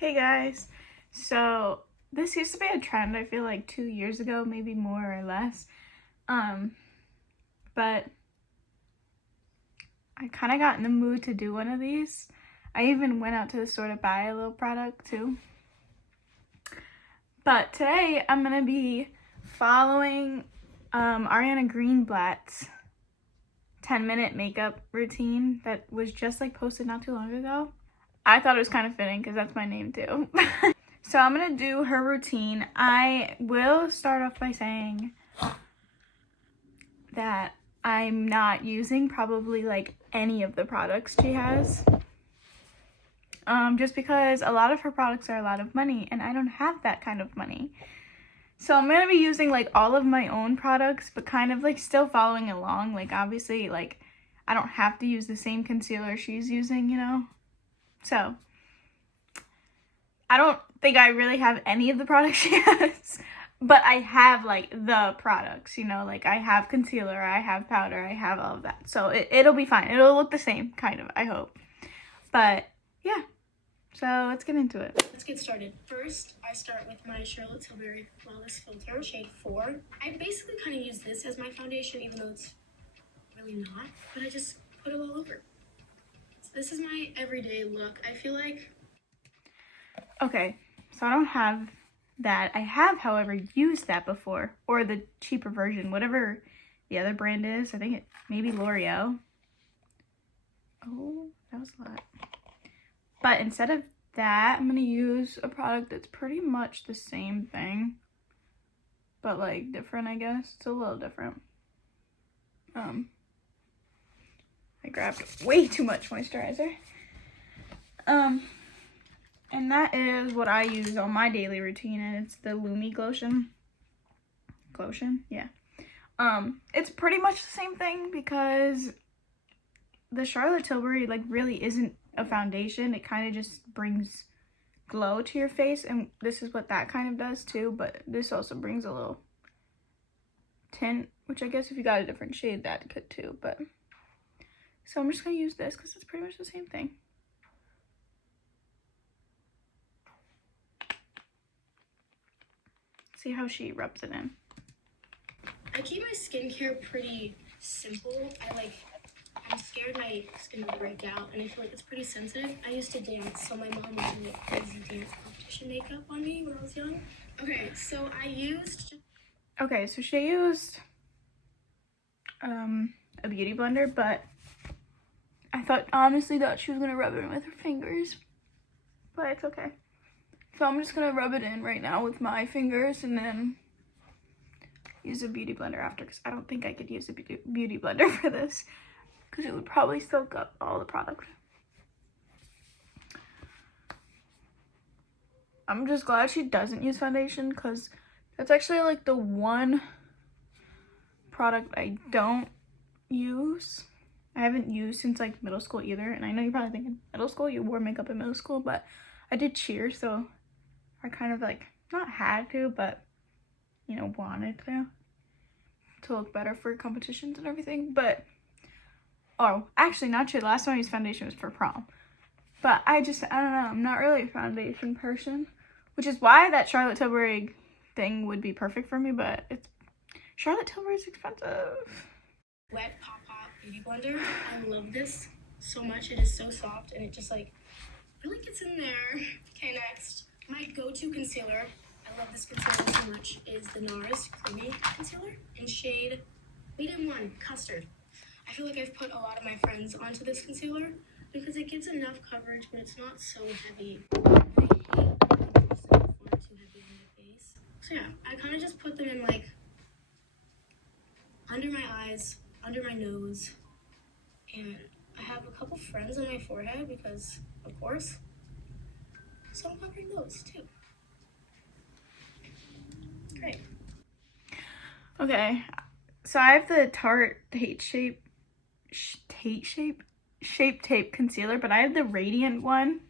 Hey guys, so this used to be a trend, I feel like 2 years ago, maybe more or less, but I kind of got in the mood to do one of these. I even went out to the store to buy a little product too, but today I'm going to be following Ariana Greenblatt'S 10-minute makeup routine that was just like posted not too long ago. I thought it was kind of fitting because that's my name too. So I'm going to do her routine. I will start off by saying that I'm not using probably like any of the products she has. Just because a lot of her products are a lot of money and I don't have that kind of money. So I'm going to be using like all of my own products, but kind of like still following along. Like obviously like I don't have to use the same concealer she's using, you know? So I don't think I really have any of the products she has, but I have like the products, you know, like I have concealer, I have powder, I have all of that. So it'll be fine. It'll look the same, kind of, I hope. But yeah, so let's get into it. Let's get started. First, I start with my Charlotte Tilbury Flawless Filter, shade 4. I basically kind of use this as my foundation, even though it's really not, but I just put it all over. So this is my everyday look. I feel like... Okay, so I don't have that. I have, however, used that before, or the cheaper version, whatever the other brand is. I think it maybe L'Oreal. Oh, that was a lot. But instead of that, I'm gonna use a product that's pretty much the same thing, but like different, I guess. It's a little different. I grabbed way too much moisturizer. And that is what I use on my daily routine, and it's the Lumi Glotion. Glotion? Yeah. It's pretty much the same thing because the Charlotte Tilbury like really isn't a foundation. It kind of just brings glow to your face, and this is what that kind of does too, but this also brings a little tint, which I guess if you got a different shade that could too, but so I'm just gonna use this because it's pretty much the same thing. See how she rubs it in. I keep my skincare pretty simple. I'm scared my skin will break out, and I feel like it's pretty sensitive. I used to dance, so my mom would do like crazy dance competition makeup on me when I was young. Okay, so she used a beauty blender, but I thought honestly that she was gonna rub it in with her fingers, but it's okay. So I'm just gonna rub it in right now with my fingers and then use a beauty blender after, because I don't think I could use a beauty blender for this because it would probably soak up all the product. I'm just glad she doesn't use foundation because that's actually like the one product I don't use. I haven't used since like middle school either, and I know you're probably thinking middle school, you wore makeup in middle school, but I did cheer, so I kind of like not had to, but you know, wanted to look better for competitions and everything. But oh, actually not true. The last time I used foundation was for prom, but I don't know, I'm not really a foundation person, which is why that Charlotte Tilbury thing would be perfect for me, but Charlotte Tilbury is expensive. Wet Pop Beauty Blender. I love this so much. It is so soft and it just like really gets in there. Okay, next, my go-to concealer, I love this concealer so much, is the NARS Creamy Concealer in shade medium 1, Custard. I feel like I've put a lot of my friends onto this concealer because it gives enough coverage, but it's not so heavy. I hate when it's far too heavy on my face. So yeah, I kind of just put them in like under my eyes, under my nose, and I have a couple friends on my forehead because, of course, so I'm covering those too. Great. Okay, so I have the Tarte Shape Tape Concealer, but I have the Radiant one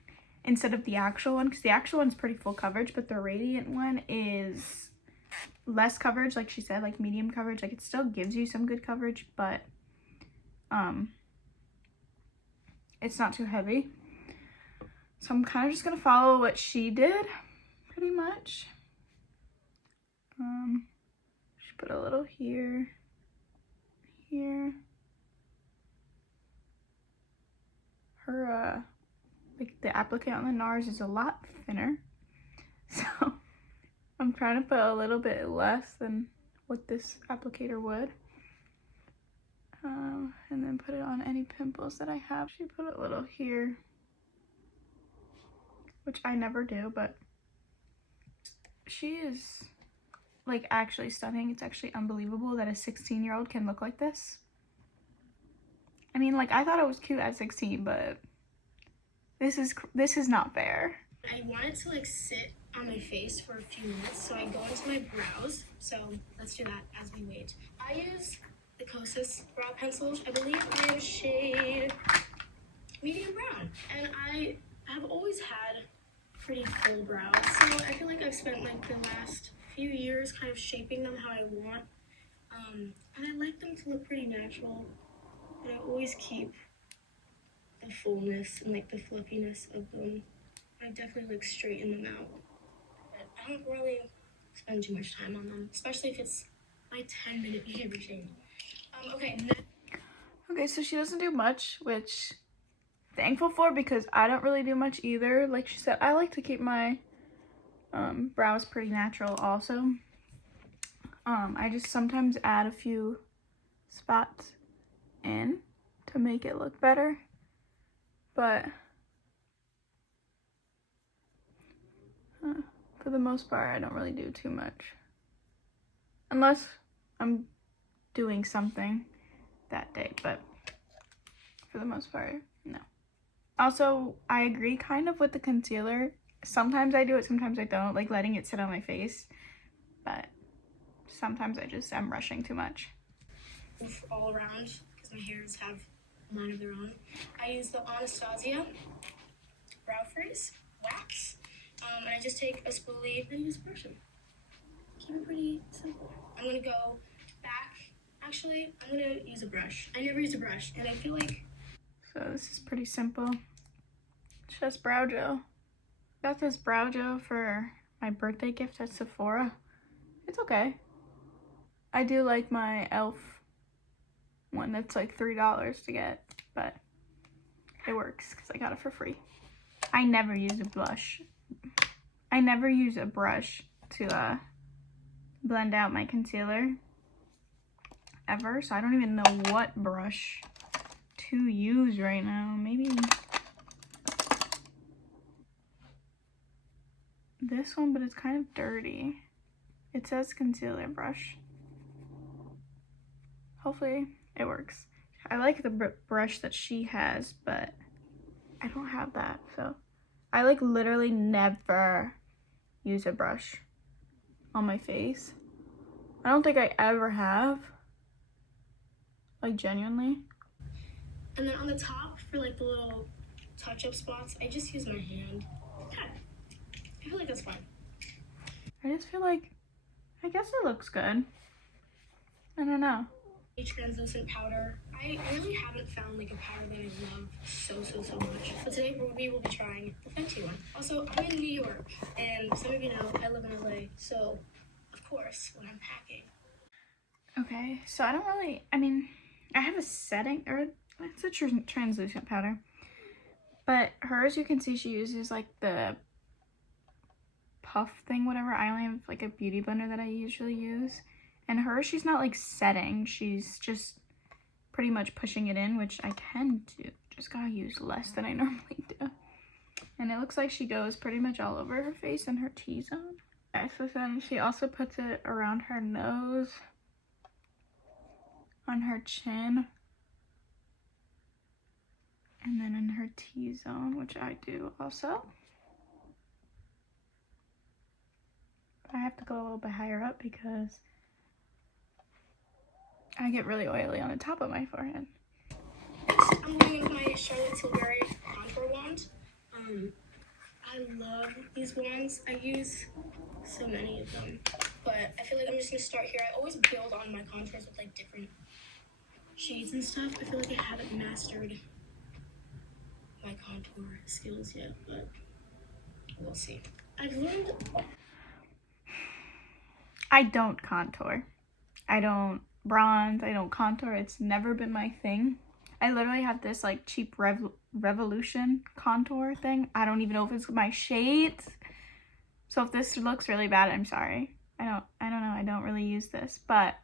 instead of the actual one because the actual one's pretty full coverage, but the Radiant one is less coverage, like she said, like medium coverage. Like it still gives you some good coverage, but it's not too heavy. So I'm kind of just gonna follow what she did, pretty much. She put a little here, here. Her, like the applique on the NARS is a lot thinner. So I'm trying to put a little bit less than what this applicator would. And then put it on any pimples that I have. She put a little here, which I never do, but she is like actually stunning. It's actually unbelievable that a 16-year-old can look like this. I mean, like, I thought it was cute at 16, but this is not fair. I want it to like sit on my face for a few minutes, so I go into my brows. So let's do that as we wait. I use the Kosas brow pencils. I believe I am shade medium brown, and I have always had pretty full brows, so I feel like I've spent like the last few years kind of shaping them how I want, and I like them to look pretty natural, but I always keep the fullness and like the fluffiness of them. I definitely like straighten them out, but I don't really spend too much time on them, especially if it's my 10-minute beauty routine. Okay, so she doesn't do much, which thankful for, because I don't really do much either. Like she said, I like to keep my brows pretty natural also. I just sometimes add a few spots in to make it look better, but for the most part, I don't really do too much. Unless I'm doing something that day, but for the most part, no. Also, I agree kind of with the concealer. Sometimes I do it, sometimes I don't, like letting it sit on my face, but sometimes I just am rushing too much. All around, because my hairs have a mind of their own. I use the Anastasia brow freeze wax, and I just take a spoolie and just brush them. Keep it pretty simple. I'm gonna go back. Actually, I'm gonna use a brush. I never use a brush, and I feel like... So this is pretty simple. It's just brow gel. Got this brow gel for my birthday gift at Sephora. It's okay. I do like my e.l.f. one that's like $3 to get, but it works because I got it for free. I never use a blush. I never use a brush to blend out my concealer ever, so I don't even know what brush to use right now. Maybe this one, but it's kind of dirty. It says concealer brush. Hopefully it works. I like the brush that she has, but I don't have that, so I like literally never use a brush on my face. I don't think I ever have, like genuinely. And then on the top, for like the little touch-up spots, I just use my hand. Okay. I feel like that's fine. I just feel like, I guess it looks good. I don't know. A translucent powder. I really haven't found like a powder that I love so much. But today we will be trying the Fenty one. Also, I'm in New York, and some of you know I live in LA, so of course when I'm packing. Okay, so I don't really, I mean, I have a setting, or it's a translucent powder, but hers, you can see she uses like the puff thing, whatever. I only have like a beauty blender that I usually use, and hers, she's not like setting, she's just pretty much pushing it in, which I can do, just gotta use less than I normally do. And it looks like she goes pretty much all over her face and her T-zone. Okay, so then she also puts it around her nose, on her chin, and then in her T-zone, which I do also. I have to go a little bit higher up because I get really oily on the top of my forehead. Next, I'm going with my Charlotte Tilbury contour wand. I love these wands. I use so many of them, but I feel like I'm just gonna start here. I always build on my contours with like different shades and stuff. I feel like I haven't mastered my contour skills yet, but we'll see. I've learned. I don't contour. I don't bronze. I don't contour. It's never been my thing. I literally have this like cheap Revolution contour thing. I don't even know if it's my shades. So if this looks really bad, I'm sorry. I don't know. I don't really use this, but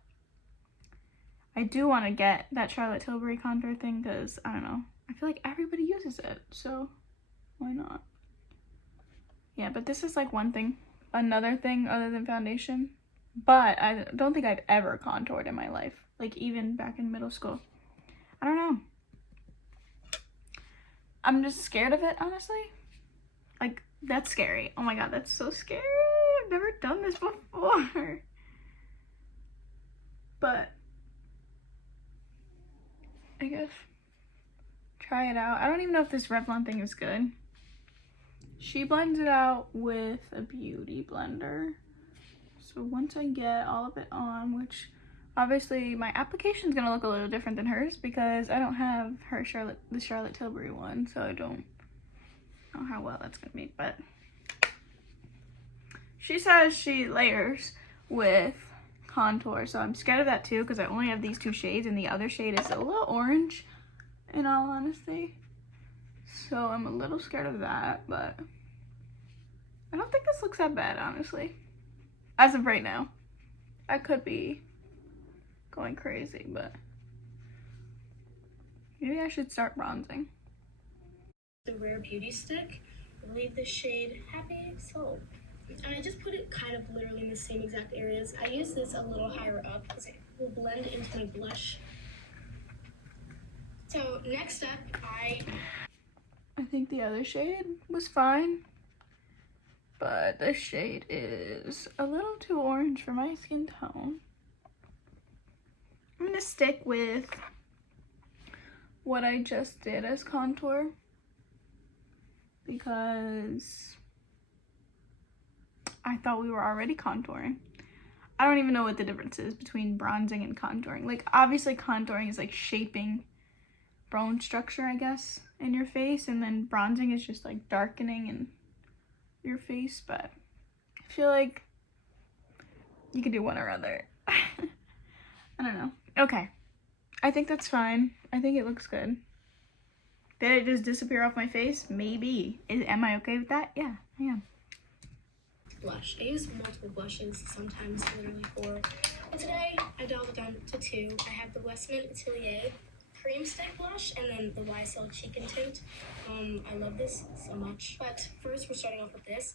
I do want to get that Charlotte Tilbury contour thing because I don't know. I feel like everybody uses it, so why not? Yeah, but this is like one thing. Another thing other than foundation. But I don't think I've ever contoured in my life. Like even back in middle school. I don't know. I'm just scared of it, honestly. Like, that's scary. Oh my god, that's so scary. I've never done this before. But I guess try it out. I don't even know if this Revlon thing is good. She blends it out with a beauty blender. So once I get all of it on, which obviously my application is gonna look a little different than hers because I don't have the Charlotte Tilbury one, so I don't know how well that's gonna be. But she says she layers with contour, so I'm scared of that too because I only have these two shades and the other shade is a little orange, in all honesty. So I'm a little scared of that, but I don't think this looks that bad, honestly. As of right now. I could be going crazy, but maybe I should start bronzing. The Rare Beauty stick. I believe the shade Happy Soul. And I just put it kind of literally in the same exact areas. I use this a little higher up because it will blend into my blush. So next up, I think the other shade was fine, but this shade is a little too orange for my skin tone. I'm gonna stick with what I just did as contour because I thought we were already contouring. I don't even know what the difference is between bronzing and contouring. Like, obviously contouring is like shaping bone structure, I guess, in your face, and then bronzing is just like darkening in your face, but I feel like you could do one or other. I don't know. Okay, I think that's fine. I think it looks good. Did it just disappear off my face? Maybe. Am I okay with that? Yeah, I am. blush. I use multiple blushes, sometimes literally 4. But today, I dialed it down to 2. I have the Westman Atelier Cream Stick Blush and then the YSL Cheek and Tint. I love this so much. But first, we're starting off with this.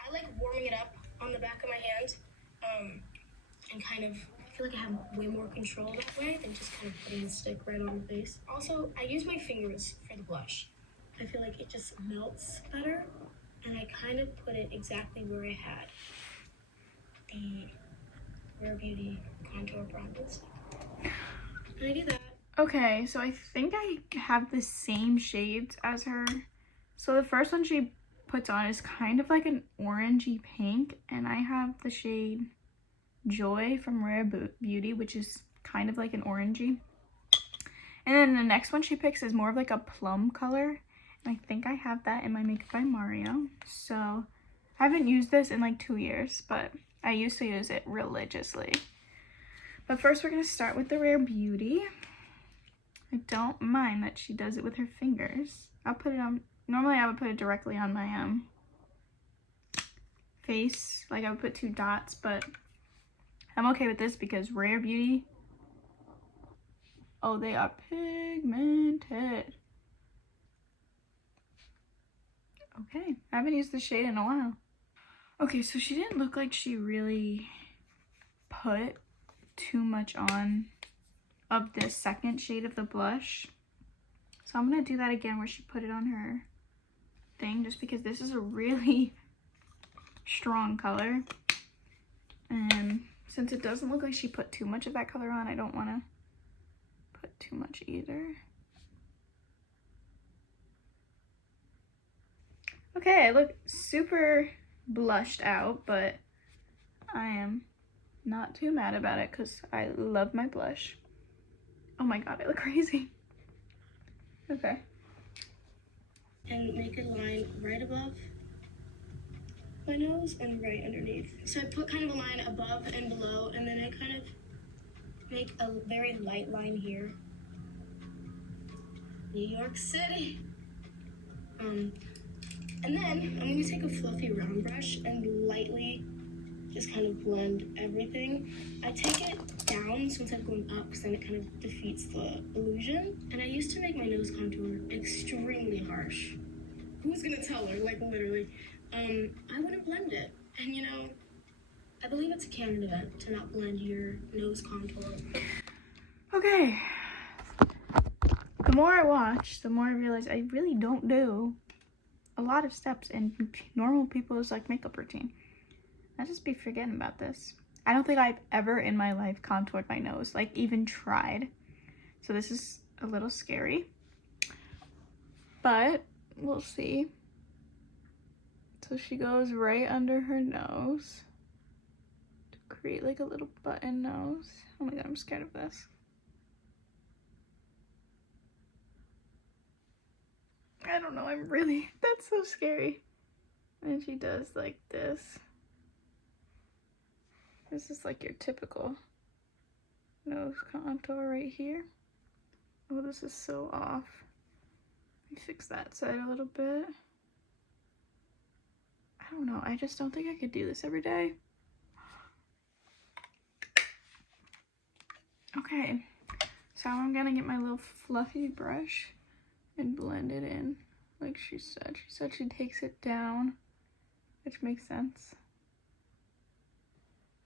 I like warming it up on the back of my hand and kind of, I feel like I have way more control that way than just kind of putting the stick right on the face. Also, I use my fingers for the blush. I feel like it just melts better, and I kind of put it exactly where I had the Rare Beauty Contour Bronze. And I do that. Okay, so I think I have the same shades as her. So the first one she puts on is kind of like an orangey pink, and I have the shade Joy from Rare Beauty, which is kind of like an orangey. And then the next one she picks is more of like a plum color. And I think I have that in my Makeup by Mario. So I haven't used this in like 2 years, but I used to use it religiously. But first we're going to start with the Rare Beauty. I don't mind that she does it with her fingers. I'll put it on, normally I would put it directly on my face. Like I would put 2 dots, but I'm okay with this because Rare Beauty, oh, they are pigmented. Okay, I haven't used this shade in a while. Okay, so she didn't look like she really put too much on of this second shade of the blush. So I'm gonna do that again where she put it on her thing, just because this is a really strong color. And since it doesn't look like she put too much of that color on, I don't wanna put too much either. Okay, I look super blushed out, but I am not too mad about it because I love my blush. Oh my god, I look crazy. Okay. and make a line right above my nose and right underneath. So I put kind of a line above and below, and then I kind of make a very light line here. New York City. And then I'm gonna take a fluffy round brush and lightly just kind of blend everything. I take it down so instead of going up, because then it kind of defeats the illusion. And I used to make my nose contour extremely harsh. Who's gonna tell her? Like, literally. I wouldn't blend it. And you know, I believe it's a canon event to not blend your nose contour. Okay. The more I watch, the more I realize I really don't do a lot of steps in normal people's like makeup routine. I just be forgetting about this. I don't think I've ever in my life contoured my nose, like even tried. So this is a little scary, but we'll see. So she goes right under her nose to create like a little button nose. Oh my god, I'm scared of this. I don't know, that's so scary. And she does like this. This is like your typical nose contour right here. Oh, this is so off. Let me fix that side a little bit. I don't know, I just don't think I could do this every day. Okay, so I'm gonna get my little fluffy brush and blend it in like she said. She said she takes it down, which makes sense.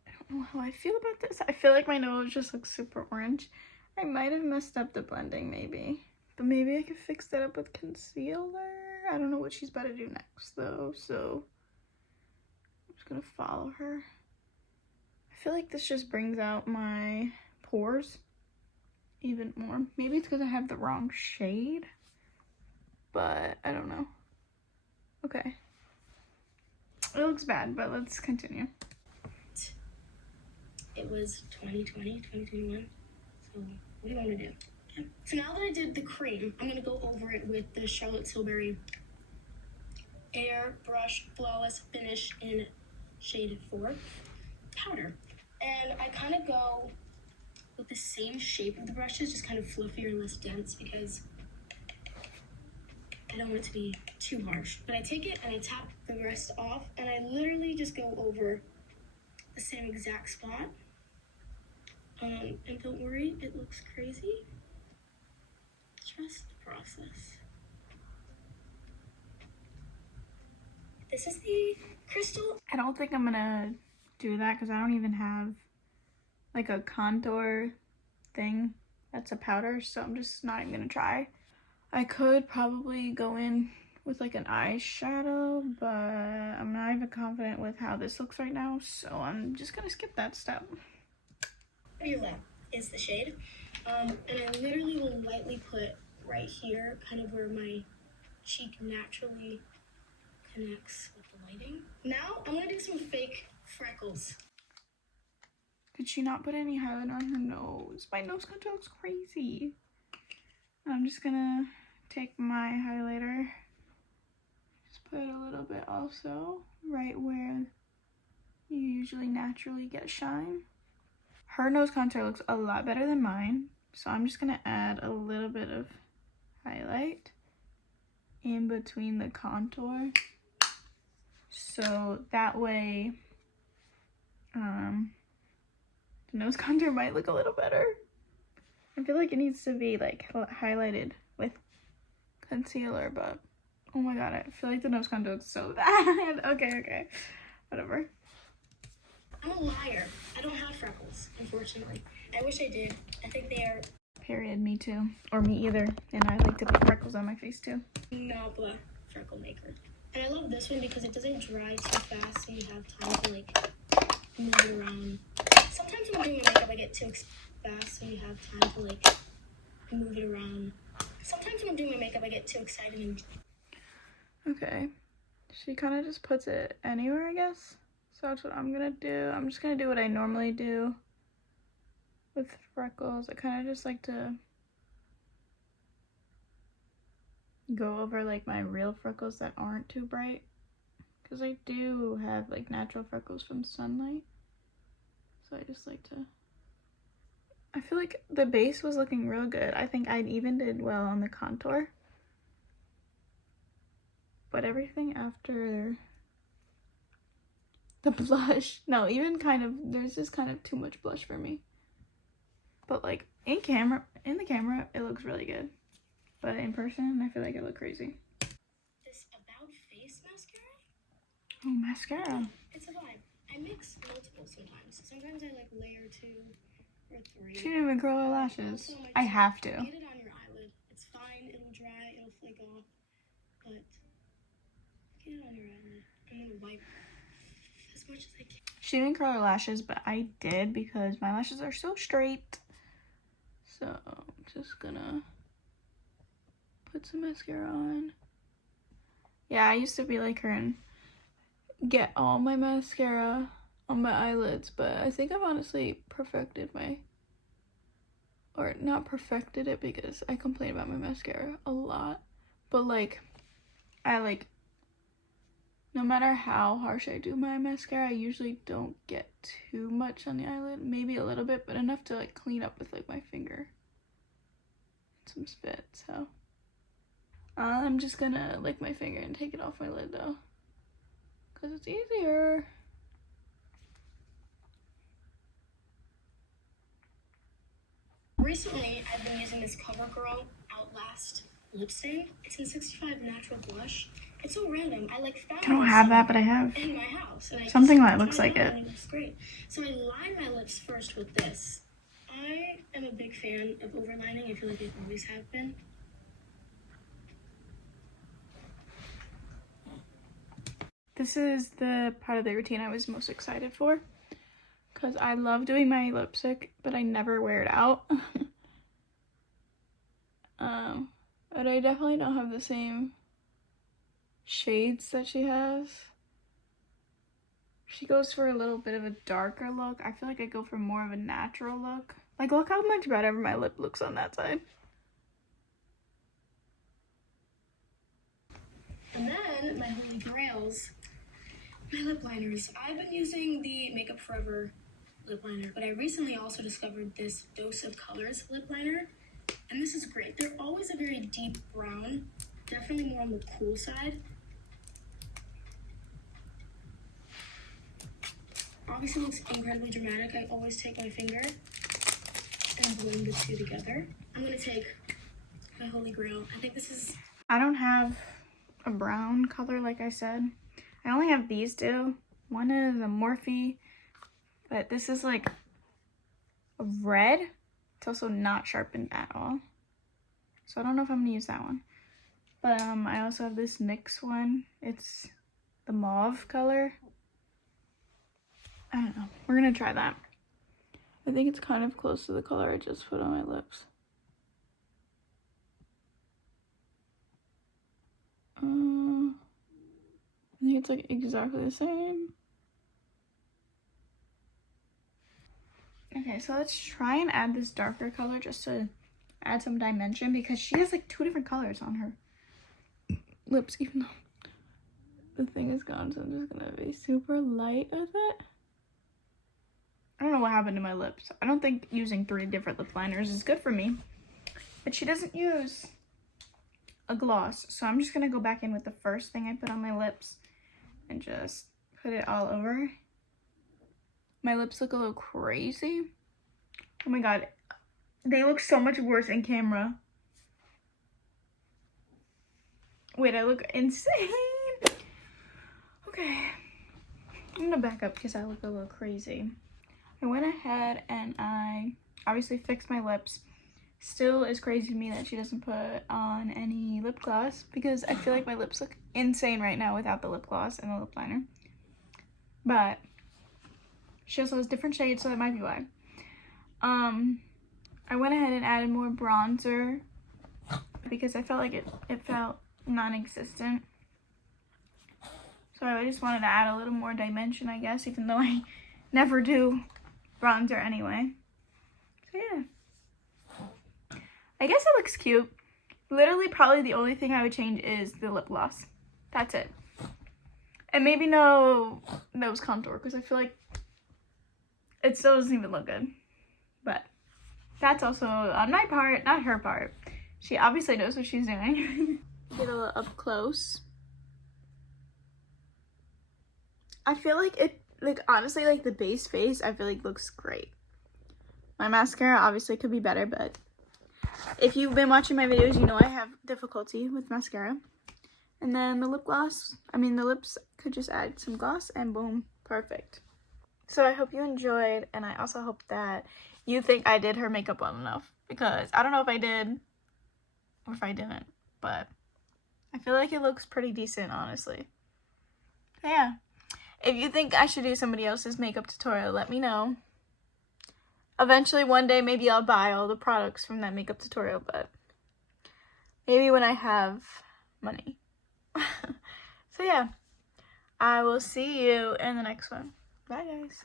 I don't know how I feel about this. I feel like my nose just looks super orange. I might have messed up the blending maybe, but maybe I could fix that up with concealer. I don't know what she's about to do next though, so I'm just gonna follow her. I feel like this just brings out my pores even more. Maybe it's because I have the wrong shade, but I don't know. Okay. It looks bad, but let's continue. It was 2020, 2021. So what do you want me to do? Okay. So now that I did the cream, I'm gonna go over it with the Charlotte Tilbury Airbrush Flawless Finish in shade 4 powder. And I kind of go with the same shape of the brushes, just kind of fluffier and less dense, because I don't want it to be too harsh. But I take it and I tap the rest off, and I literally just go over the same exact spot. And don't worry, it looks crazy. Trust the process. This is the crystal. I don't think I'm gonna do that because I don't even have like a contour thing that's a powder, so I'm just not even gonna try. I could probably go in with like an eyeshadow, but I'm not even confident with how this looks right now, so I'm just gonna skip that step. Violet is the shade, and I literally will lightly put right here, kind of where my cheek naturally connects with the lighting. Now I'm gonna do some fake freckles. Did she not put any highlight on her nose? My nose contour looks crazy. I'm just gonna take my highlighter, just put a little bit also right where you usually naturally get shine. Her nose contour looks a lot better than mine, so I'm just gonna add a little bit of highlight in between the contour, so that way the nose contour might look a little better. I feel like it needs to be like highlighted with concealer, but oh my god, I feel like the nose contour looks so bad. Okay, whatever. I'm a liar. I don't have freckles, unfortunately. I wish I did. I think they are... Period, me too. Or me either. And I like to put freckles on my face too. Nabla freckle maker. And I love this one because it doesn't dry too fast, so you have time to like move it around. Sometimes when I'm doing my makeup, I get too fast, so you have time to like move it around. Sometimes when I'm doing my makeup, I get too excited and... Okay. She kind of just puts it anywhere, I guess. So that's what I'm gonna do. I'm just gonna do what I normally do with freckles. I kind of just like to go over like my real freckles that aren't too bright, because I do have like natural freckles from sunlight. So I just like to, I feel like the base was looking real good. I think I even did well on the contour. But everything after the blush, no, even kind of, there's just kind of too much blush for me. But like in the camera, it looks really good. But in person, I feel like it looked crazy. This About Face mascara? Oh, mascara. It's a vibe. I mix multiple sometimes. Sometimes I like layer 2 or 3. She didn't even curl her lashes. Also, I have to. Get it on your eyelid. It's fine. It'll dry. It'll flake off. But get it on your eyelid. I'm gonna wipe as much as I can. She didn't curl her lashes, but I did because my lashes are so straight. So I'm just gonna put some mascara on. Yeah, I used to be like her and get all my mascara on my eyelids, but I think I've honestly perfected my, or not perfected it because I complain about my mascara a lot, but like I like, no matter how harsh I do my mascara, I usually don't get too much on the eyelid, maybe a little bit, but enough to like clean up with like my finger and some spit. So I'm just gonna lick my finger and take it off my lid though, because it's easier. Recently, I've been using this CoverGirl Outlast lip stain. It's in 65 Natural Blush. It's so random. I like found I don't have that, but I have in my house. And I something just that looks tried like out it. and it looks great. So I line my lips first with this. I am a big fan of overlining. I feel like I always have been. This is the part of the routine I was most excited for, because I love doing my lipstick, but I never wear it out. But I definitely don't have the same shades that she has. She goes for a little bit of a darker look. I feel like I go for more of a natural look. Like, look how much better my lip looks on that side. And then my holy grails, my lip liners. I've been using the Makeup Forever lip liner, but I recently also discovered this Dose of Colors lip liner, and this is great. They're always a very deep brown, definitely more on the cool side. Obviously looks incredibly dramatic. I always take my finger and blend the two together. I'm gonna take my holy grail. I think this is... I don't have a brown color like I said. I only have these two. One is a Morphe, but this is like a red. It's also not sharpened at all. So I don't know if I'm gonna use that one. But I also have this NYX one. It's the mauve color. I don't know. We're gonna try that. I think it's kind of close to the color I just put on my lips. I think it's like exactly the same. Okay, so let's try and add this darker color just to add some dimension, because she has like 2 different colors on her lips, even though the thing is gone. So I'm just gonna be super light with it. I don't know what happened to my lips. I don't think using 3 different lip liners is good for me. But she doesn't use a gloss, so I'm just gonna go back in with the first thing I put on my lips and just put it all over. My lips look a little crazy. Oh my god, they look so much worse in camera. Wait, I look insane. Okay, I'm gonna back up because I look a little crazy. I went ahead and I obviously fixed my lips. Still is crazy to me that she doesn't put on any lip gloss, because I feel like my lips look insane right now without the lip gloss and the lip liner. But she also has different shades, so that might be why. I went ahead and added more bronzer because I felt like it felt non-existent. So I just wanted to add a little more dimension, I guess, even though I never do bronzer anyway. So yeah. I guess it looks cute. Literally, probably the only thing I would change is the lip gloss. That's it. And maybe no nose contour, because I feel like it still doesn't even look good. But that's also on my part, not her part. She obviously knows what she's doing. Get a little up close. I feel like it, like, honestly, like, the base face, I feel like looks great. My mascara obviously could be better, but if you've been watching my videos, you know I have difficulty with mascara. And then the lip gloss, I mean the lips, could just add some gloss and boom, perfect. So I hope you enjoyed, and I also hope that you think I did her makeup well enough, because I don't know if I did or if I didn't, but I feel like it looks pretty decent, honestly. So yeah, if you think I should do somebody else's makeup tutorial, let me know. Eventually, one day, maybe I'll buy all the products from that makeup tutorial, but maybe when I have money. So yeah, I will see you in the next one. Bye, guys.